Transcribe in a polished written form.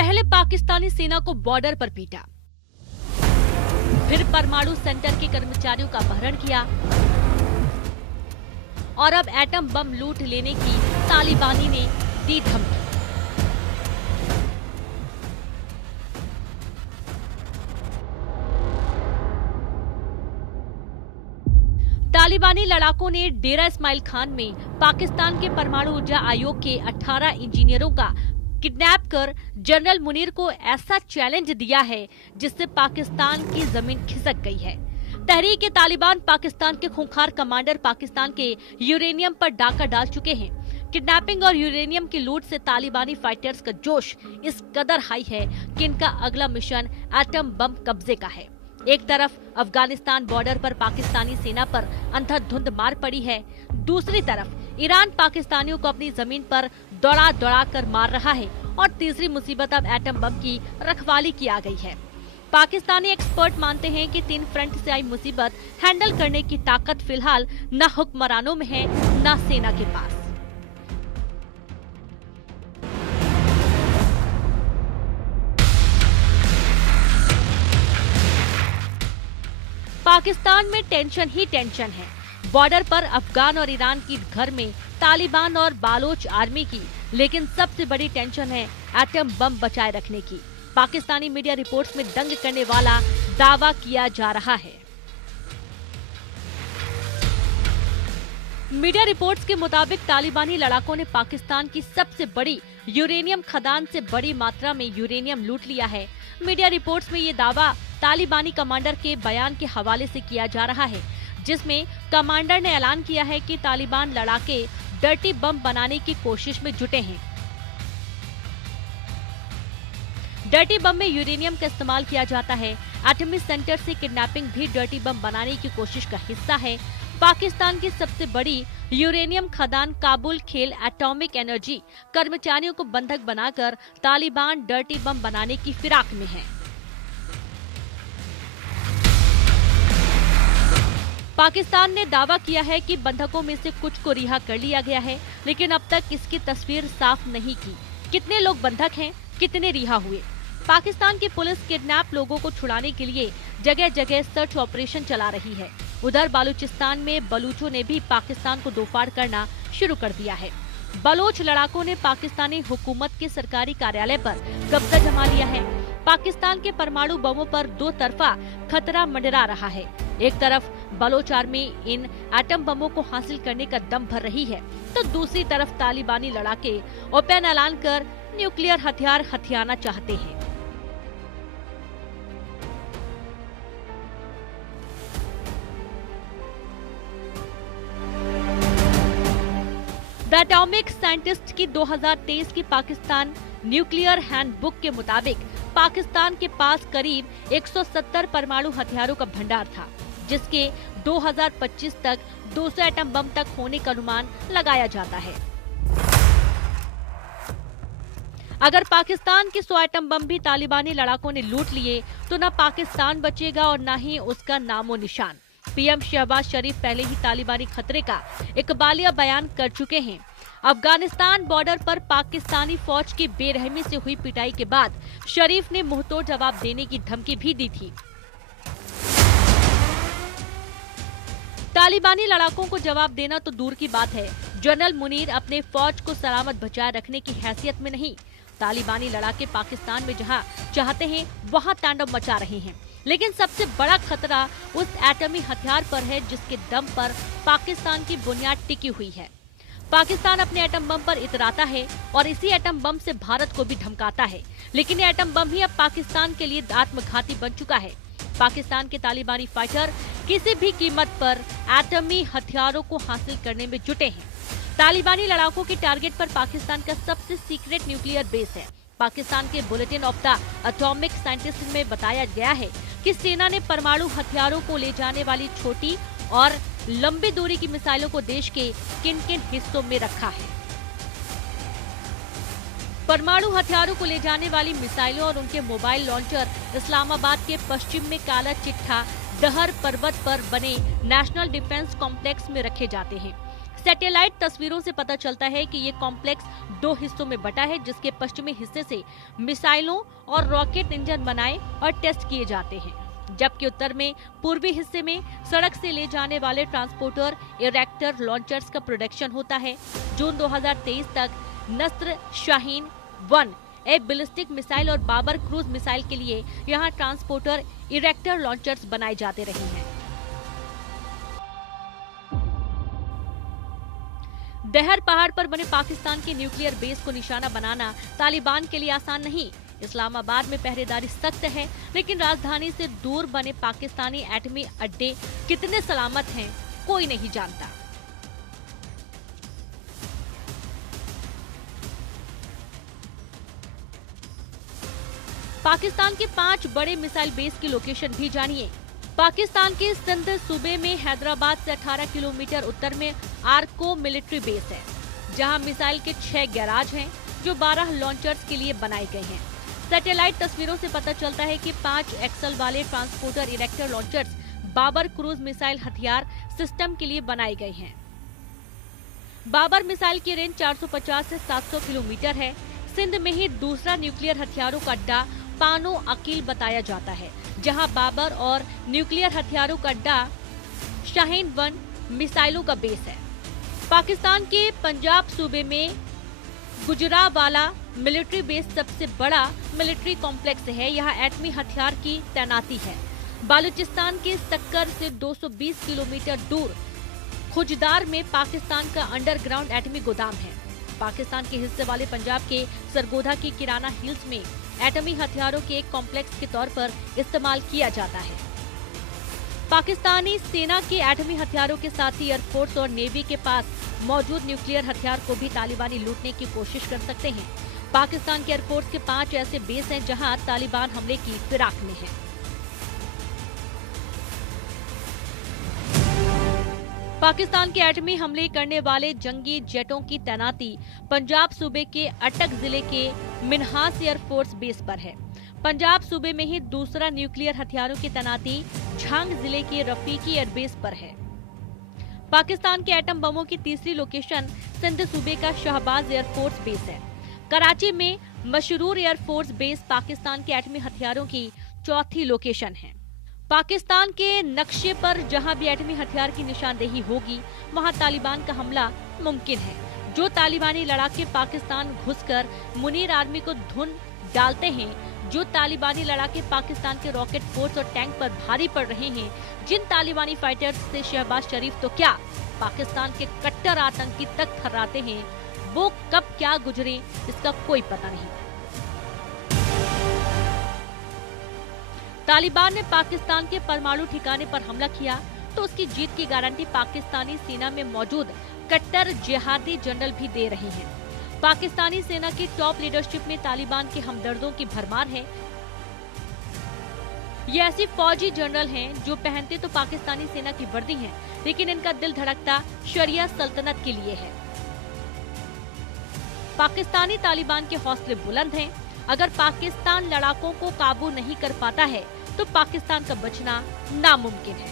पहले पाकिस्तानी सेना को बॉर्डर पर पीटा, फिर परमाणु सेंटर के कर्मचारियों का अपहरण किया और अब एटम बम लूट लेने की तालिबानी ने दी धमकी। तालिबानी लड़ाकों ने डेरा इस्माइल खान में पाकिस्तान के परमाणु ऊर्जा आयोग के 18 इंजीनियरों का किडनैप कर जनरल मुनीर को ऐसा चैलेंज दिया है जिससे पाकिस्तान की जमीन खिसक गई है। तहरीक तालिबान पाकिस्तान के खूंखार कमांडर पाकिस्तान के यूरेनियम पर डाका डाल चुके हैं। किडनैपिंग और यूरेनियम की लूट से तालिबानी फाइटर्स का जोश इस कदर हाई है कि इनका अगला मिशन एटम बम कब्जे का है। एक तरफ अफगानिस्तान बॉर्डर पर पाकिस्तानी सेना पर अंधाधुंध मार पड़ी है, दूसरी तरफ ईरान पाकिस्तानियों को अपनी जमीन पर दौड़ा दौड़ा कर मार रहा है और तीसरी मुसीबत अब एटम बम की रखवाली की आ गई है। पाकिस्तानी एक्सपर्ट मानते हैं कि 3 फ्रंट से आई मुसीबत हैंडल करने की ताकत फिलहाल न हुक्मरानों में है न सेना के पास। पाकिस्तान में टेंशन ही टेंशन है। बॉर्डर पर अफगान और ईरान की घर में तालिबान और बालोच आर्मी की, लेकिन सबसे बड़ी टेंशन है एटम बम बचाए रखने की। पाकिस्तानी मीडिया रिपोर्ट्स में दंग करने वाला दावा किया जा रहा है। मीडिया रिपोर्ट्स के मुताबिक तालिबानी लड़ाकों ने पाकिस्तान की सबसे बड़ी यूरेनियम खदान से बड़ी मात्रा में यूरेनियम लूट लिया है। मीडिया रिपोर्ट्स में ये दावा तालिबानी कमांडर के बयान के हवाले से किया जा रहा है, जिसमें कमांडर ने ऐलान किया है कि तालिबान लड़ाके डर्टी बम बनाने की कोशिश में जुटे हैं। डर्टी बम में यूरेनियम का इस्तेमाल किया जाता है। एटमी सेंटर से किडनैपिंग भी डर्टी बम बनाने की कोशिश का हिस्सा है। पाकिस्तान की सबसे बड़ी यूरेनियम खदान काबुल खेल एटॉमिक एनर्जी कर्मचारियों को बंधक बनाकर तालिबान डर्टी बम बनाने की फिराक में है। पाकिस्तान ने दावा किया है कि बंधकों में से कुछ को रिहा कर लिया गया है, लेकिन अब तक इसकी तस्वीर साफ नहीं की। कितने लोग बंधक हैं, कितने रिहा हुए। पाकिस्तान की पुलिस किडनैप लोगों को छुड़ाने के लिए जगह जगह सर्च ऑपरेशन चला रही है। उधर बलूचिस्तान में बलूचों ने भी पाकिस्तान को दोफाड़ करना शुरू कर दिया है। बलोच लड़ाकों ने पाकिस्तानी हुकूमत के सरकारी कार्यालय पर कब्जा जमा लिया है। पाकिस्तान के परमाणु बमों पर दो तरफा खतरा मंडरा रहा है। एक तरफ बलोच आर्मी इन एटम बमों को हासिल करने का दम भर रही है, तो दूसरी तरफ तालिबानी लड़ाके ओपन ऐलान कर न्यूक्लियर हथियार हथियाना चाहते हैं। द एटॉमिक साइंटिस्ट की 2023 की पाकिस्तान न्यूक्लियर हैंडबुक के मुताबिक पाकिस्तान के पास करीब 170 परमाणु हथियारों का भंडार था, जिसके 2025 तक 200 एटम बम तक होने का अनुमान लगाया जाता है। अगर पाकिस्तान के 100 एटम बम भी तालिबानी लड़ाकों ने लूट लिए तो न पाकिस्तान बचेगा और न ही उसका नामो निशान। पीएम शहबाज शरीफ पहले ही तालिबानी खतरे का इकबालिया बयान कर चुके हैं। अफगानिस्तान बॉर्डर पर पाकिस्तानी फौज की बेरहमी से हुई पिटाई के बाद शरीफ ने मुंहतोड़ जवाब देने की धमकी भी दी थी। तालिबानी लड़ाकों को जवाब देना तो दूर की बात है, जनरल मुनीर अपने फौज को सलामत बचाए रखने की हैसियत में नहीं। तालिबानी लड़ाके पाकिस्तान में जहां चाहते हैं वहां तांडव मचा रहे हैं, लेकिन सबसे बड़ा खतरा उस एटमी हथियार पर है जिसके दम पर पाकिस्तान की बुनियाद टिकी हुई है। पाकिस्तान अपने एटम बम पर इतराता है और इसी एटम बम से भारत को भी धमकाता है, लेकिन ये एटम बम ही अब पाकिस्तान के लिए आत्मघाती बन चुका है। पाकिस्तान के तालिबानी फाइटर किसी भी कीमत पर एटमी हथियारों को हासिल करने में जुटे हैं। तालिबानी लड़ाकों के टारगेट पर पाकिस्तान का सबसे सीक्रेट न्यूक्लियर बेस है। पाकिस्तान के bulletin of the atomic scientist में बताया गया है कि सेना ने परमाणु हथियारों को ले जाने वाली छोटी और लंबी दूरी की मिसाइलों को देश के किन किन हिस्सों में रखा है। परमाणु हथियारों को ले जाने वाली मिसाइलों और उनके मोबाइल लॉन्चर इस्लामाबाद के पश्चिम में काला चिट्ठा दहर पर्वत पर बने नेशनल डिफेंस कॉम्प्लेक्स में रखे जाते हैं। सैटेलाइट तस्वीरों से पता चलता है कि ये कॉम्प्लेक्स 2 हिस्सों में बटा है, जिसके पश्चिमी हिस्से से मिसाइलों और रॉकेट इंजन बनाए और टेस्ट किए जाते हैं, जबकि उत्तर में पूर्वी हिस्से में सड़क से ले जाने वाले ट्रांसपोर्टर इरेक्टर लॉन्चर्स का प्रोडक्शन होता है। जून 2023 तक नस्र शाहीन-1 एक बैलिस्टिक मिसाइल और बाबर क्रूज मिसाइल के लिए यहां ट्रांसपोर्टर इरेक्टर लॉन्चर्स बनाए जाते रहे हैं। दहर पहाड़ पर बने पाकिस्तान के न्यूक्लियर बेस को निशाना बनाना तालिबान के लिए आसान नहीं। इस्लामाबाद में पहरेदारी सख्त है, लेकिन राजधानी से दूर बने पाकिस्तानी एटमी अड्डे कितने सलामत हैं, कोई नहीं जानता। पाकिस्तान के 5 बड़े मिसाइल बेस की लोकेशन भी जानिए। पाकिस्तान के सिंध सूबे में हैदराबाद से 18 किलोमीटर उत्तर में आर्को मिलिट्री बेस है, जहां मिसाइल के 6 गैराज हैं, जो 12 लॉन्चर्स के लिए बनाए गए हैं। सैटेलाइट तस्वीरों से पता चलता है कि 5 एक्सल वाले transporter erector launchers Babur cruise missile हथियार सिस्टम के लिए बनाए गए हैं। बाबर मिसाइल की रेंज 450 से 700 किलोमीटर है। सिंध में ही दूसरा न्यूक्लियर हथियारों का अड्डा पानो अकील बताया जाता है, जहां बाबर और न्यूक्लियर हथियारों का अड्डा शाहीन-1 मिसाइलों का बेस है। पाकिस्तान के पंजाब सूबे में गुजरावाला मिलिट्री बेस सबसे बड़ा मिलिट्री कॉम्प्लेक्स है। यहाँ एटमी हथियार की तैनाती है। बालूचिस्तान के सक्कर से 220 किलोमीटर दूर खुजदार में पाकिस्तान का अंडरग्राउंड एटमी गोदाम है। पाकिस्तान के हिस्से वाले पंजाब के सरगोधा की किराना हिल्स में एटमी हथियारों के एक कॉम्प्लेक्स के तौर पर इस्तेमाल किया जाता है। पाकिस्तानी सेना के एटमी हथियारों के साथ ही एयरफोर्स और नेवी के पास मौजूद न्यूक्लियर हथियार को भी तालिबानी लूटने की कोशिश कर सकते हैं। पाकिस्तान के एयरफोर्स के 5 ऐसे बेस हैं जहां तालिबान हमले की फिराक में है। पाकिस्तान के एटमी हमले करने वाले जंगी जेटों की तैनाती पंजाब सूबे के अटक जिले के मिन्हास एयरफोर्स बेस पर है। पंजाब सूबे में ही दूसरा न्यूक्लियर हथियारों की तैनाती झांग जिले के रफीकी एयरबेस पर है। पाकिस्तान के एटम बमों की तीसरी लोकेशन सिंध सूबे का शहबाज एयरफोर्स बेस है। कराची में मशरूर एयरफोर्स बेस पाकिस्तान के एटमी हथियारों की चौथी लोकेशन है। पाकिस्तान के नक्शे पर जहां भी एटमी हथियार की निशानदेही होगी, वहां तालिबान का हमला मुमकिन है। जो तालिबानी लड़ाके पाकिस्तान घुसकर मुनीर आर्मी को धुन डालते हैं, जो तालिबानी लड़ाके पाकिस्तान के रॉकेट फोर्स और टैंक पर भारी पड़ रहे हैं, जिन तालिबानी फाइटर्स से शहबाज शरीफ तो क्या पाकिस्तान के कट्टर आतंकी तक थर्राते हैं, वो कब क्या गुजरे इसका कोई पता नहीं। तालिबान ने पाकिस्तान के परमाणु ठिकाने पर हमला किया तो उसकी जीत की गारंटी पाकिस्तानी सेना में मौजूद कट्टर जिहादी जनरल भी दे रहे हैं। पाकिस्तानी सेना की टॉप लीडरशिप में तालिबान के हमदर्दों की भरमार है। ये ऐसी फौजी जनरल हैं जो पहनते तो पाकिस्तानी सेना की वर्दी हैं, लेकिन इनका दिल धड़कता शरिया सल्तनत के लिए है। पाकिस्तानी तालिबान के हौसले बुलंद हैं। अगर पाकिस्तान लड़ाकों को काबू नहीं कर पाता है तो पाकिस्तान का बचना नामुमकिन है।